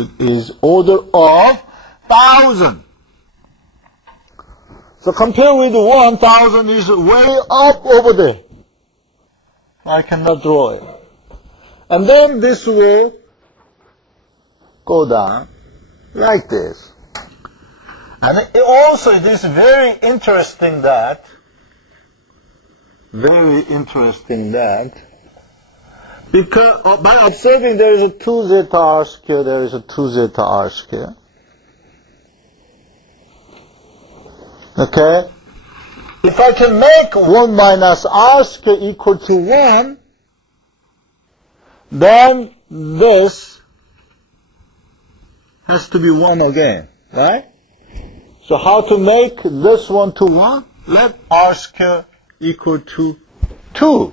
is order of 1,000. So compare with 1,000 is way up over there. I cannot draw it. And then this will go down like this. And it is very interesting that because by observing there is a 2 zeta r square, there is a 2 zeta r square. Okay? If I can make 1 minus r square equal to 1, then this has to be 1 again, right? So how to make this one to 1? Let r square equal to 2.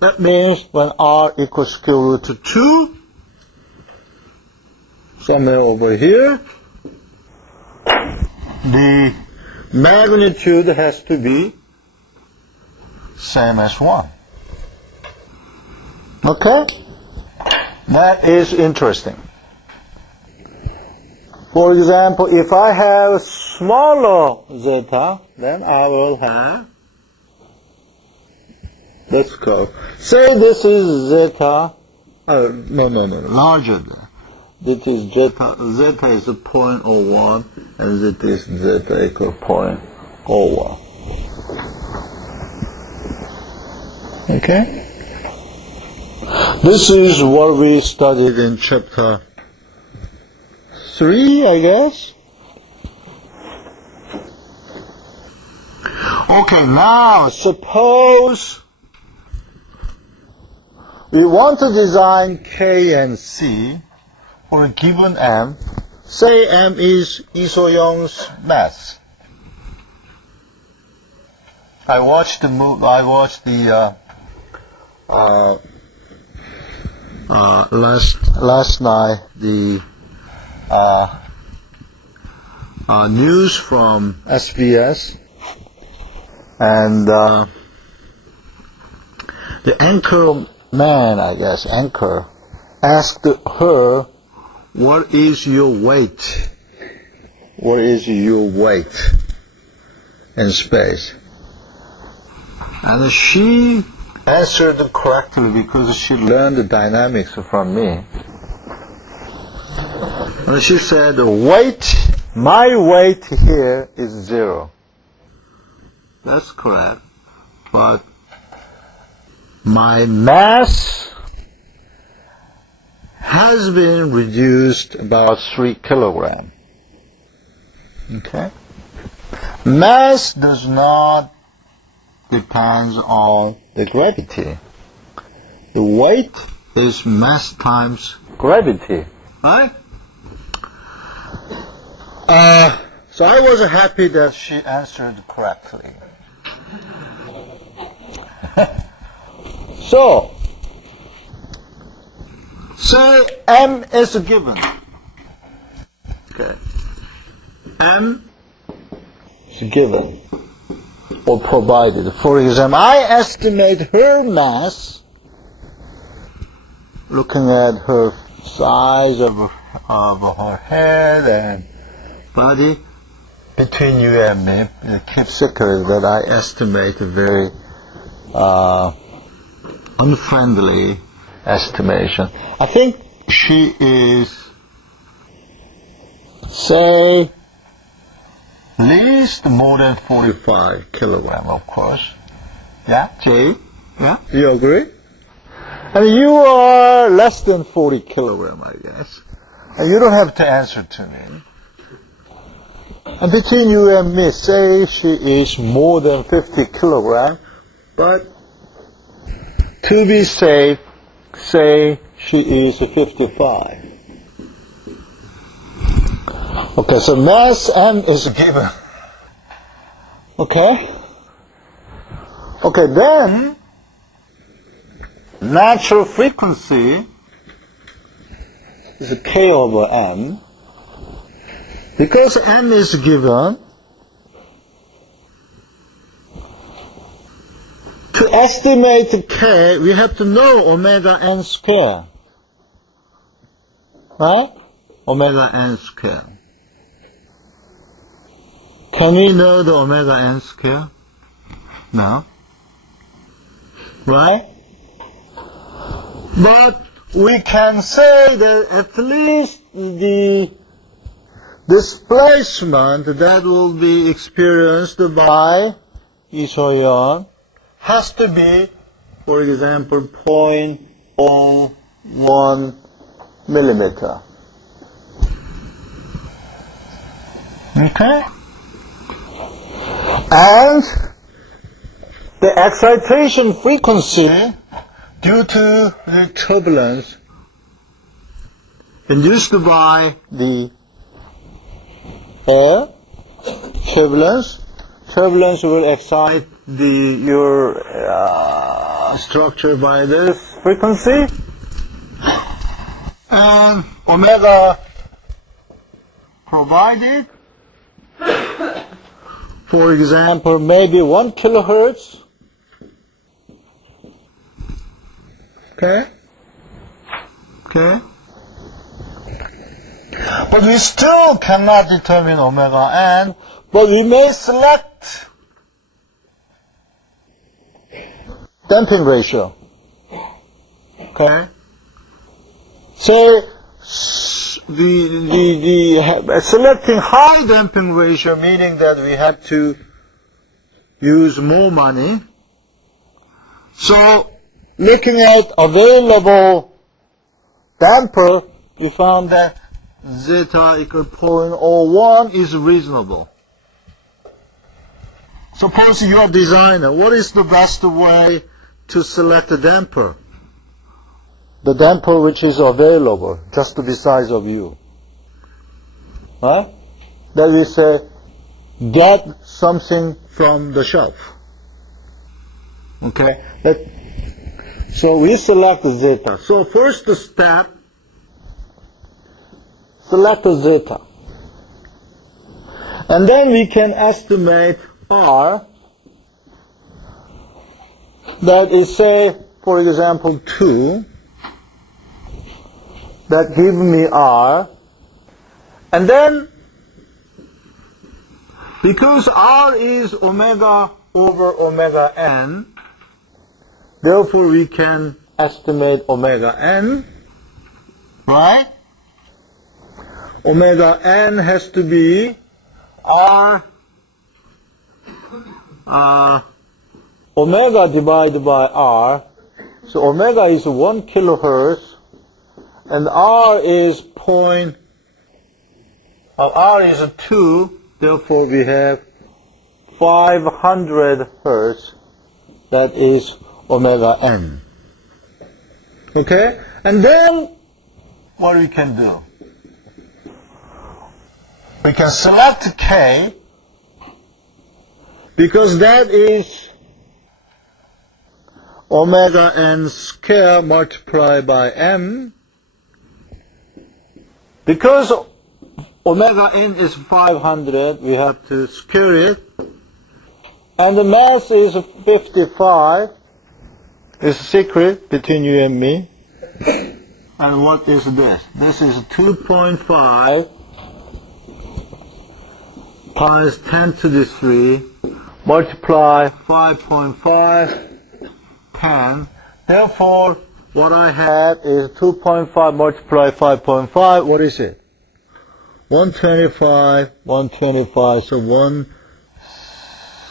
That means when r equals square root to 2, somewhere over here, the magnitude has to be same as 1. Okay? That is interesting. For example, if I have smaller zeta, then I will have, let's go. Say this is zeta, larger than. This is zeta is 0.01, and this is zeta equal 0.01. Okay? This is what we studied in chapter 3, I guess. Okay, now suppose we want to design K and C for a given M. Say M is Iso-Young's mass. I watched the last night the news from SBS, and the anchor asked her, what is your weight? What is your weight in space? And she answered correctly because she learned the dynamics from me. And she said, my weight here is 0. That's correct. But my mass has been reduced about 3 kilograms. Okay? Mass does not depend on the gravity. The weight is mass times gravity, right? So I was happy that she answered correctly. So, say M is given. Okay. M is given or provided. For example, I estimate her mass, looking at her size of her head and body. Between you and me, keep secret that I estimate a very unfriendly estimation. I think she is, say, least more than 45 kilograms, of course. Yeah, Jay? Yeah, do you agree? And you are less than 40 kilograms, I guess. And you don't have to answer to me. And between you and me, say she is more than 50 kilograms, but to be safe, say she is 55. Okay, so mass M is given. Okay? Okay, then natural frequency is K over M. Because M is given, to estimate K, we have to know omega n square. Right? omega n square. Can we know the omega n square? No. Right? But we can say that at least the displacement that will be experienced by 이소연 has to be, for example, 0.01 millimeter. Okay? And the excitation frequency due to the turbulence induced by the air, turbulence will excite your structure by this frequency, and omega provided, for example, maybe 1 kilohertz. Okay? But we still cannot determine omega n, but we may select damping ratio. Okay? Say the selecting high damping ratio, meaning that we have to use more money. So, looking at available damper, we found that zeta equal 0.01 is reasonable. Suppose you are a designer. What is the best way to select a damper? The damper which is available, just to the size of you. Right? That we say, get something from the shelf. Okay? So we select zeta. So first step, select zeta. And then we can estimate R, that is, say, for example, 2, that give me R, and then, because R is omega over omega n, therefore we can estimate omega n, right? Omega n has to be R omega divided by R. So omega is 1 kilohertz, and R is R is 2. Therefore, we have 500 hertz. That is omega n. Okay, and then what we can do? We can select K, because that is omega n square multiplied by m. Because omega n is 500, we have to square it. And the mass is 55. It's a secret between you and me. And what is this? This is 2.5 times 10 to the 3 multiply 5.5, 10. Therefore, what I have is 2.5 multiply 5.5. What is it? 125, 125. So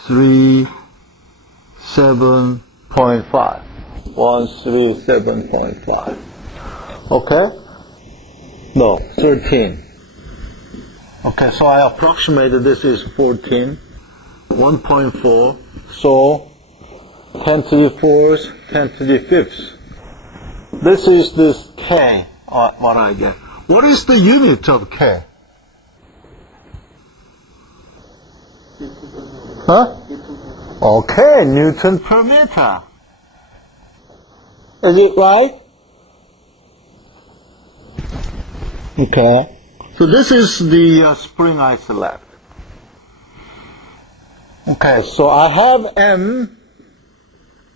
137.5. 137.5. Okay? No, 13. Okay, so I approximated this is 14. 1.4. So 10 to the 4th, 10 to the 5th. This is this K, what I get. What is the unit of K? Huh? Okay, Newton per meter. Is it right? Okay. So this is the spring I select. Okay, so I have M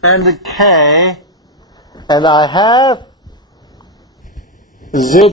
and K, and I have Z